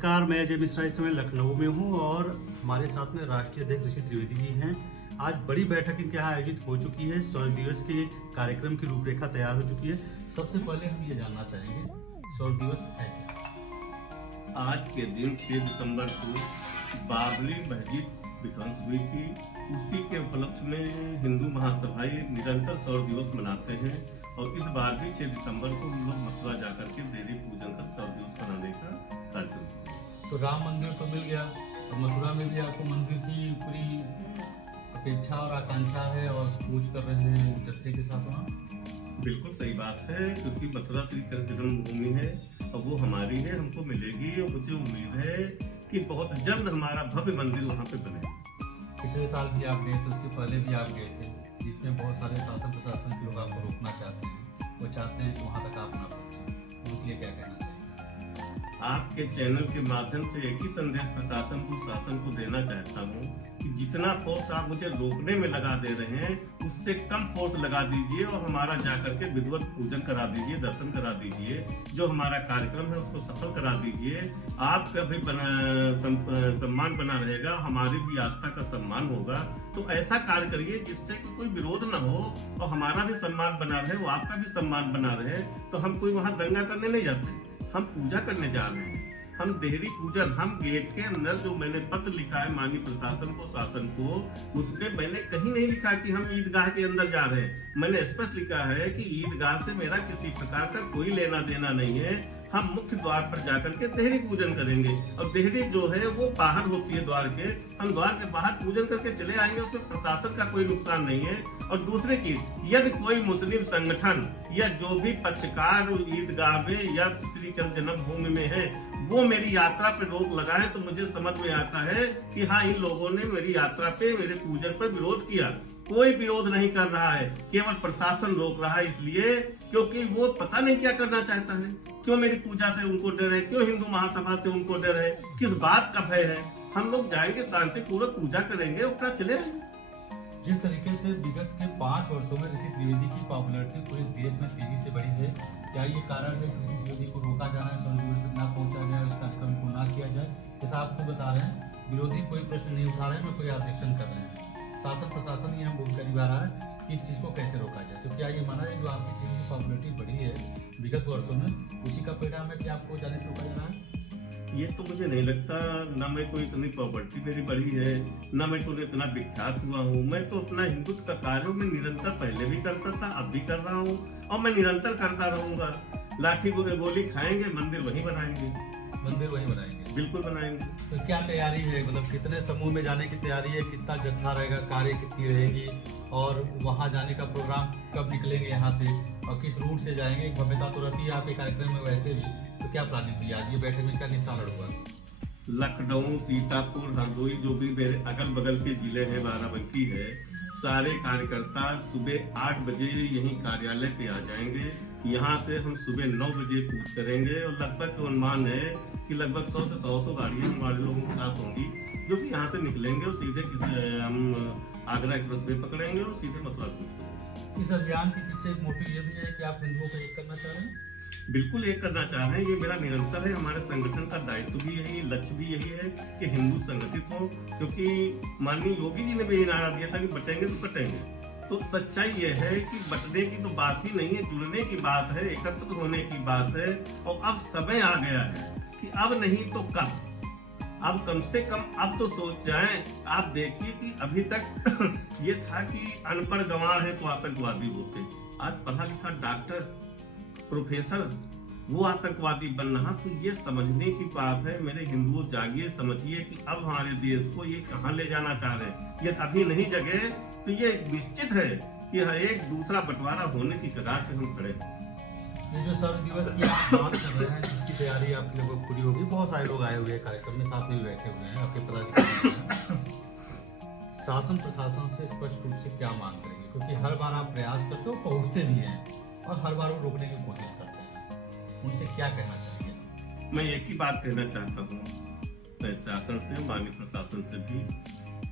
नमस्कार, मैं अजय मिश्रा इस समय लखनऊ में हूँ और हमारे साथ में राष्ट्रीय अध्यक्ष ऋषि त्रिवेदी जी हैं। आज बड़ी बैठक इनके यहाँ आयोजित हो चुकी है। शौर्य दिवस के कार्यक्रम की रूपरेखा तैयार हो चुकी है। सबसे पहले हम ये जानना चाहेंगे, शौर्य दिवस है क्या? आज के दिन 6 दिसंबर को बाबरी मस्जिद विध्वंस हुई थी। उसी के उपलक्ष्य में हिंदू महासभाएं निरंतर शौर्य दिवस मनाते हैं और इस बार भी 6 दिसंबर को हम लोग मथुरा जाकर के देवी पूजन कर शौर्य दिवस मनाने का कार्यक्रम। तो राम मंदिर तो मिल गया और मथुरा में भी आपको मंदिर की पूरी अपेक्षा और आकांक्षा है और पूज कर रहे हैं जत्थे के साथ वहाँ। बिल्कुल सही बात है, क्योंकि मथुरा श्री कृष्ण जन्मभूमि है और वो हमारी है, हमको मिलेगी और मुझे उम्मीद है कि बहुत जल्द हमारा भव्य मंदिर वहाँ पे बनेगा। पिछले साल भी आप गए थे, उसके पहले भी आप गए थे, जिसमें बहुत सारे शासन प्रशासन के लोग आपको रोकना चाहते हैं। वो चाहते हैं कि वहाँ तक आप ना पहुँचे, उनके लिए क्या कहना चाहिए? आपके चैनल के माध्यम से एक ही संदेश प्रशासन को शासन को देना चाहता हूँ कि जितना फोर्स आप मुझे रोकने में लगा दे रहे हैं उससे कम फोर्स लगा दीजिए और हमारा जाकर के विधिवत पूजन करा दीजिए, दर्शन करा दीजिए। जो हमारा कार्यक्रम है उसको सफल करा दीजिए। आपका भी सम्मान बना रहेगा, हमारी भी आस्था का सम्मान होगा। तो ऐसा कार्य करिए जिससे कि कोई विरोध न हो और हमारा भी सम्मान बना रहे, वो आपका भी सम्मान बना रहे। तो हम कोई वहाँ दंगा करने नहीं जाते, हम पूजा करने जा रहे हैं। हम देहरी पूजन, हम गेट के अंदर जो मैंने पत्र लिखा है माननीय प्रशासन को, शासन को, उसमें मैंने कहीं नहीं लिखा कि हम ईदगाह के अंदर जा रहे हैं। मैंने स्पष्ट लिखा है कि ईदगाह से मेरा किसी प्रकार का कोई लेना देना नहीं है। हम मुख्य द्वार पर जाकर के देहरी पूजन करेंगे और देहरी जो है वो बाहर होती है द्वार के। हम द्वार के बाहर पूजन करके चले आएंगे, उसमें प्रशासन का कोई नुकसान नहीं है। और दूसरी चीज, यदि कोई मुस्लिम संगठन या जो भी पक्षकार ईदगाह में या श्री कृष्ण जन्मभूमि में है वो मेरी यात्रा पे रोक लगाए तो मुझे समझ में आता है कि हाँ, इन लोगों ने मेरी यात्रा पे, मेरे पूजन पर विरोध किया। कोई विरोध नहीं कर रहा है, केवल प्रशासन रोक रहा है, इसलिए क्योंकि वो पता नहीं क्या करना चाहता है। क्यों मेरी पूजा से उनको डर है, क्यों हिंदू महासभा से उनको डर है, किस बात का भय है? हम लोग जाएंगे, शांतिपूर्वक पूजा करेंगे, अपना चले आएंगे। जिस तरीके से विगत के 5 वर्षों में ऋषि त्रिवेदी की पॉपुलैरिटी पूरे देश में तेजी से बढ़ी है, क्या ये कारण है कि ऋषि त्रिवेदी को रोका जाना है, शौर्य दिवस तक ना पहुंचा जाए, इस कार्यक्रम को ना किया जाए? जैसा आपको बता रहे हैं, विरोधी कोई प्रश्न नहीं उठा रहे हैं, न कोई ऑब्जेक्शन कर रहे हैं। शासन प्रशासन ये हम भूमिका निभा रहा है कि इस चीज़ को कैसे रोका जाए। तो क्या ये माना है जो आपकी टीम की पॉपुलैरिटी बढ़ी है विगत वर्षों में, उसी का परिणाम है कि आपको जाने से रोका जा रहा है? ये तो मुझे नहीं लगता, ना मैं कोई इतनी प्रॉपर्टी मेरी बढ़ी है, ना मैं कोई इतना विख्यात हुआ हूँ। मैं तो अपना हिंदुत्व का कार्य मैं निरंतर पहले भी करता था, अब भी कर रहा हूँ और मैं निरंतर करता रहूंगा। लाठी गोली खाएंगे, मंदिर वहीं बनाएंगे। मंदिर वहीं बनाएंगे? बिल्कुल बनाएंगे। तो क्या तैयारी है, मतलब कितने समूह में जाने की तैयारी है, कितना जत्था रहेगा, कार्य कितनी रहेगी और वहाँ जाने का प्रोग्राम कब निकलेंगे यहाँ से और किस रूट से जाएंगे? भव्यता तो रहती है आपके कार्यक्रम में वैसे भी, तो क्या प्लानिंग हुई आज ये बैठक में, क्या निस्तारण हुआ? लखनऊ, सीतापुर, हरदोई, जो भी मेरे अगल बगल के जिले हैं, बाराबंकी है, सारे कार्यकर्ता सुबह 8 बजे यहीं कार्यालय पे आ जाएंगे। यहाँ से हम सुबह 9 बजे कूच करेंगे और लगभग अनुमान है कि लगभग 100 से 100 गाड़ियाँ हमारे लोगों के साथ होंगी, जो कि यहाँ से निकलेंगे और सीधे हम आगरा एक्सप्रेस वे पकड़ेंगे और सीधे मथुरा कूच करेंगे। इस अभियान के पीछे एक मोटिव ये भी है कि आप हिंदुओं को एक करना चाह रहे हैं? बिल्कुल एक करना चाह रहे हैं, ये मेरा निरंतर है। हमारे संगठन का दायित्व भी यही, लक्ष्य भी यही है कि हिंदू संगठित हो, क्योंकि माननीय योगी जी ने भी नारा दिया था कि बटेंगे तो कटेंगे। तो सच्चाई ये है कि बटने की तो बात ही नहीं है, जुड़ने की बात है, एकत्र होने की बात है। और अब समय आ गया है कि अब नहीं तो कब, अब कम से कम अब तो सोच जाएं। आप देखिए कि अभी तक ये था कि अनपढ़ गंवार है तो आतंकवादी होते, आज पढ़ा लिखा डॉक्टर, प्रोफेसर, वो आतंकवादी बन रहा। तो ये समझने की बात है। मेरे हिंदुओं, जागिए, समझिए कि अब हमारे देश को ये कहाँ ले जाना चाह रहे हैं। ये अभी नहीं जगे तो ये निश्चित है कि एक दूसरा बंटवारा होने की कगार पे हम खड़े हैं। ये जो शौर्य दिवस की आप बात कर रहे हैं, जिसकी तैयारी आप लोगों को पूरी होगी, बहुत सारे लोग आए हुए हैं कार्यक्रम में, साथ में भी बैठे हुए हैं आपके पदाधिकारी हैं। शासन प्रशासन से स्पष्ट रूप से क्या मांग करेंगे, क्योंकि हर बार आप प्रयास करते हो, पहुंचते भी हैं और हर बार वो रोकने की कोशिश करते हैं, उनसे क्या कहना चाहेंगे? मैं एक ही बात कहना चाहता हूँ शासन से, माननीय प्रशासन से भी,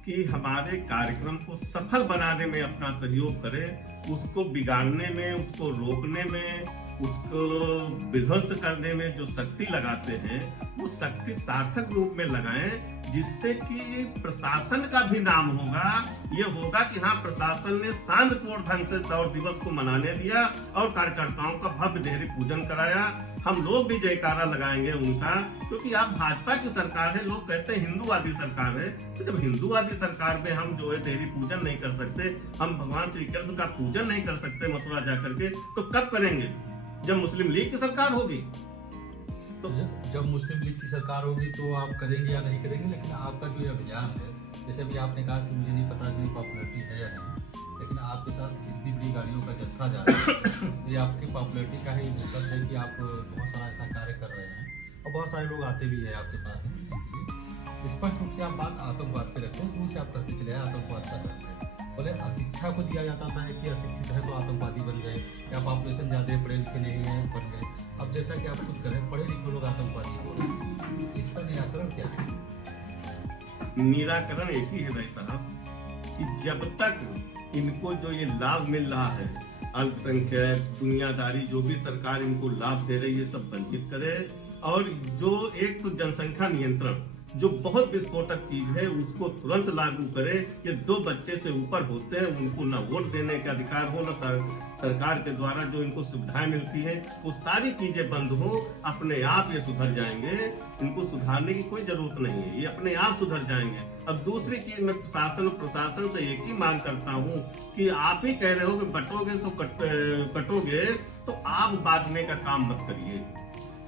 कि हमारे कार्यक्रम को सफल बनाने में अपना सहयोग करें, उसको बिगाड़ने में, उसको रोकने में उसको विध्वंस करने में जो शक्ति लगाते हैं वो शक्ति सार्थक रूप में लगाएं, जिससे कि प्रशासन का भी नाम होगा। ये होगा कि हाँ, प्रशासन ने शांतिपूर्ण ढंग से सौर दिवस को मनाने दिया और कार्यकर्ताओं का भव्य देहरी पूजन कराया। हम लोग भी जयकारा लगाएंगे उनका, क्योंकि आप भाजपा की सरकार है, लोग कहते हैं हिंदूवादी सरकार है। तो जब हिंदूवादी सरकार में हम जो है देहरी पूजन नहीं कर सकते, हम भगवान श्री कृष्ण का पूजन नहीं कर सकते मथुरा जाकर के, तो कब करेंगे? जब मुस्लिम लीग की सरकार होगी। तो जब मुस्लिम लीग की सरकार होगी तो आप करेंगे या नहीं करेंगे। लेकिन आपका जो ये अभियान है, जैसे भी आपने कहा कि मुझे नहीं पता कि पॉपुलरिटी है या नहीं, लेकिन आपके साथ इतनी बड़ी गाड़ियों का जत्था जा रहा है, ये आपकी पॉपुलरिटी का ही मतलब है कि आप बहुत सारा ऐसा कार्य कर रहे हैं और बहुत सारे लोग आते भी हैं आपके पास मिलने के लिए। स्पष्ट रूप से आप बात आतंकवाद पे रखते हैं, शुरू से आप करते चले आए आतंकवाद का करते हैं। बोले अशिक्षा को दिया जाता था कि अशिक्षित है तो आतंकवादी बन गए, या पॉपुलेशन ज़्यादा पढ़े लिखे नहीं है बन गए। अब जैसा कि आप खुद करें, पढ़े लिखे लोग आतंकवादी हो रहे हैं, इसका निराकरण क्या है? निराकरण एक ही है भाई साहब, कि जब तक इनको जो ये लाभ मिल रहा है, अल्पसंख्यक दुनियादारी जो भी सरकार इनको लाभ दे रही है, सब वंचित करे। और जो एक तो जनसंख्या नियंत्रण जो बहुत विस्फोटक चीज है, उसको तुरंत लागू करे। ये 2 बच्चे से ऊपर होते हैं, उनको न वोट देने का अधिकार हो, न सरकार के द्वारा जो इनको सुविधाएं मिलती है, वो सारी चीजें बंद हो। अपने आप ये सुधर जाएंगे, इनको सुधारने की कोई जरूरत नहीं है, ये अपने आप सुधर जाएंगे। अब दूसरी चीज, मैं प्रशासन से एक ही मांग करता हूँ कि आप ही कह रहे हो कि बटोगे तो कटोगे, तो आप बांटने का काम मत करिए।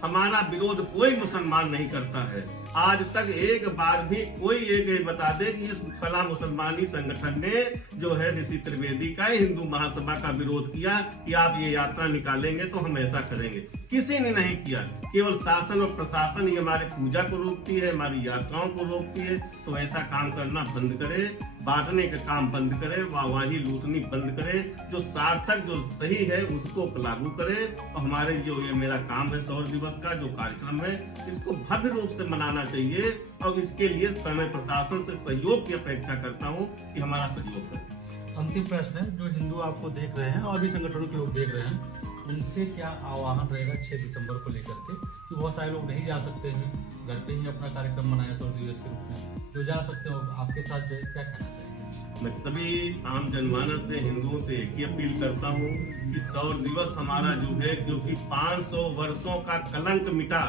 हमारा विरोध कोई मुसलमान नहीं करता है। आज तक एक बार भी कोई ये बता दे कि इस फला मुसलमानी संगठन ने जो है ऋषि त्रिवेदी का हिंदू महासभा का विरोध किया कि आप ये यात्रा निकालेंगे तो हम ऐसा करेंगे, किसी ने नहीं किया। केवल शासन और प्रशासन ही हमारे पूजा को रोकती है, हमारी यात्राओं को रोकती है। तो ऐसा काम करना बंद करे, बांटने का काम बंद करे, वाहवाही लूटनी बंद करे, जो सार्थक जो सही है उसको लागू करे। और हमारे जो ये मेरा काम है सौर दिवस का जो कार्यक्रम है, इसको भव्य रूप से मनाना चाहिए। और इसके लिए मैं प्रशासन से सहयोग की अपेक्षा करता हूँ कि हमारा सहयोग करें। अंतिम प्रश्न है, जो हिंदू आपको देख रहे हैं और भी संगठनों के लोग देख रहे हैं, उनसे क्या आह्वान रहेगा 6 दिसंबर को लेकर के? कि बहुत सारे लोग नहीं जा सकते हैं, घर पे ही अपना कार्यक्रम मनाया सौर दिवस के रूप में, जो जा सकते हो आपके साथ जाए, क्या कहना चाहेंगे? मैं सभी आम जनमानस से, हिंदुओं से एक ही अपील करता हूँ कि सौर दिवस हमारा जो है, क्योंकि 500 वर्षों का कलंक मिटा,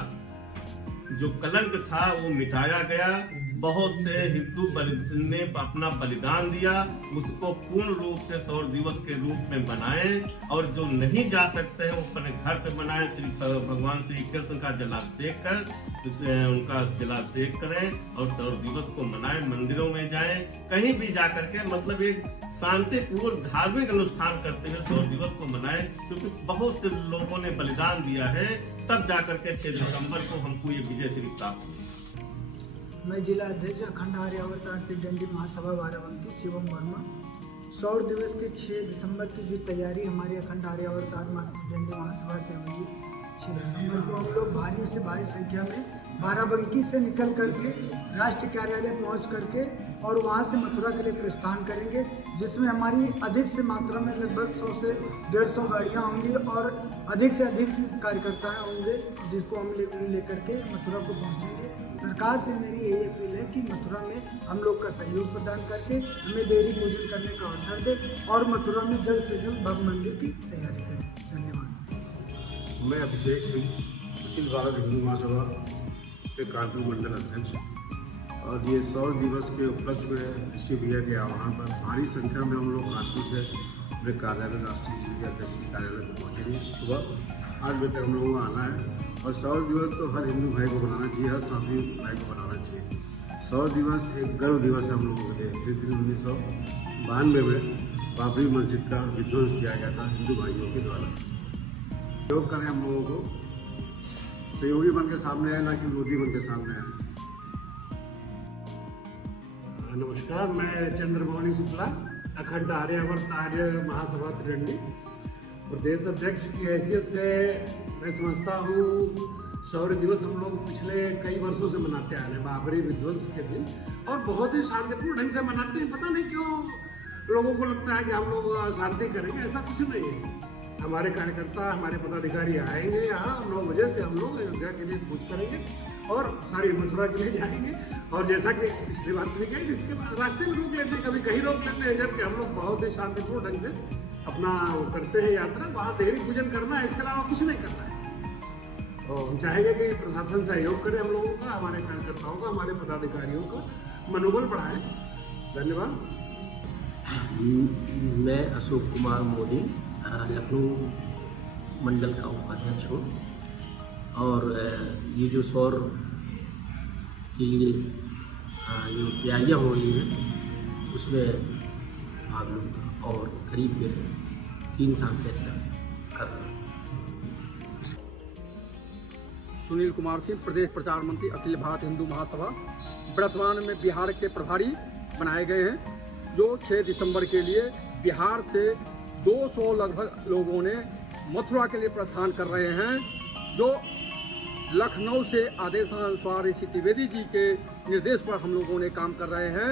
जो कलंक था वो मिटाया गया। बहुत से हिंदू ने अपना बलिदान दिया, उसको पूर्ण रूप से सौर दिवस के रूप में बनाएं। और जो नहीं जा सकते हैं वो अपने घर पे बनाएं, भगवान श्री कृष्ण का जलाभिषेक कर उनका जलाभिषेक करें और सौर दिवस को मनाएं। मंदिरों में जाएं, कहीं भी जा करके मतलब एक शांतिपूर्ण धार्मिक अनुष्ठान करते हुए सौर दिवस को मनाएं, क्योंकि बहुत से लोगों ने बलिदान दिया है, तब जाकर के 6 दिसंबर को हमको ये विजय श्री प्राप्त हुई। मैं जिला अध्यक्ष अखंड आर्य अवतार त्रिदंडी महासभा बाराबंकी शिवम वर्मा। सौर दिवस के 6 दिसंबर की जो तैयारी हमारी अखंड आर्य अवतार त्रिदंडी महासभा से हुई, 6 दिसंबर को हम लोग भारी से भारी संख्या में बाराबंकी से निकल करके राष्ट्रीय कार्यालय पहुंच करके और वहां से मथुरा के लिए प्रस्थान करेंगे, जिसमें हमारी अधिक से मात्रा में लगभग 100 से 150 गाड़ियां होंगी और अधिक से अधिक कार्यकर्ता होंगे, जिसको हम लेकर के मथुरा को पहुंचेंगे। सरकार से मेरी यही अपील है कि मथुरा में हम लोग का सहयोग प्रदान करके हमें देहरी पूजन करने का अवसर दे और मथुरा में जल्द से जल्द भव्य मंदिर की तैयारी करें। धन्यवाद। मैं अभिषेक सिंह, अखिल भारत हिंदू महासभा से कानपुर मंडल अध्यक्ष। और ये सौर दिवस के उपलक्ष्य में ऋषि भैया के आह्वान पर भारी संख्या में हम लोग कानपुर से अपने कार्यालय राष्ट्रीय अध्यक्ष के कार्यालय में पहुँचेंगे। सुबह 8 बजे तक हम लोगों को आना है। और सौर दिवस तो हर हिंदू भाई को मनाना चाहिए, हर सनातनी भाई को मनाना चाहिए। सौर दिवस एक गर्व दिवस है हम लोगों के लिए। जिस दिन 1992 में बाबरी मस्जिद का विध्वंस किया गया था हिंदू भाइयों के द्वारा। सहयोग करें, हम लोगों को सहयोगी बन के सामने आए, ना कि विरोधी बन के सामने आए। नमस्कार, मैं चंद्रमौली शुक्ला, अखंड आर्य अवतार महासभा त्रिदंडी प्रदेश अध्यक्ष की हैसियत से मैं समझता हूँ सौर दिवस हम लोग पिछले कई वर्षों से मनाते आ रहे हैं, बाबरी विध्वंस के दिन, और बहुत ही शांतिपूर्ण ढंग से मनाते हैं। पता नहीं क्यों लोगों को लगता है कि हम लोग शांति करेंगे, ऐसा कुछ नहीं है। हमारे कार्यकर्ता, हमारे पदाधिकारी आएंगे यहाँ 9 बजे से। हम लोग अयोध्या के लिए कूच करेंगे और सारी मथुरा के लिए जाएंगे। और जैसा कि पिछली बार से गए, इसके बाद रास्ते में रोक लेते हैं, कभी कहीं रोक लेते हैं, जबकि हम लोग बहुत ही शांतिपूर्ण ढंग से अपना वो करते हैं यात्रा। वहाँ देहरी पूजन करना है, इसके अलावा कुछ नहीं करना है। तो हम चाहेंगे कि प्रशासन सहयोग करे हम लोगों का, हमारे कार्यकर्ताओं का, हमारे पदाधिकारियों का मनोबल बढ़ाए। धन्यवाद। मैं अशोक कुमार मोदी, लखनऊ मंडल का उपाध्यक्ष हूँ और ये जो सौर के लिए जो तैयारियाँ हो रही हैं उसमें भाग लूँगा और करीब 3 साल से ऐसा कर रहा हूँ। सुनील कुमार सिंह, प्रदेश प्रचार मंत्री, अखिल भारत हिंदू महासभा। वर्तमान में बिहार के प्रभारी बनाए गए हैं, जो 6 दिसंबर के लिए बिहार से 200 लगभग लोगों ने मथुरा के लिए प्रस्थान कर रहे हैं, जो लखनऊ से आदेशानुसार ऋषि त्रिवेदी जी के निर्देश पर हम लोगों ने काम कर रहे हैं।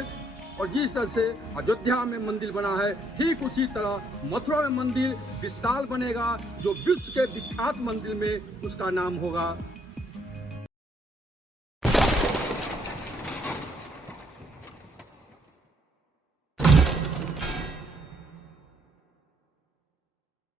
और जिस तरह से अयोध्या में मंदिर बना है, ठीक उसी तरह मथुरा में मंदिर विशाल बनेगा, जो विश्व के विख्यात मंदिर में उसका नाम होगा।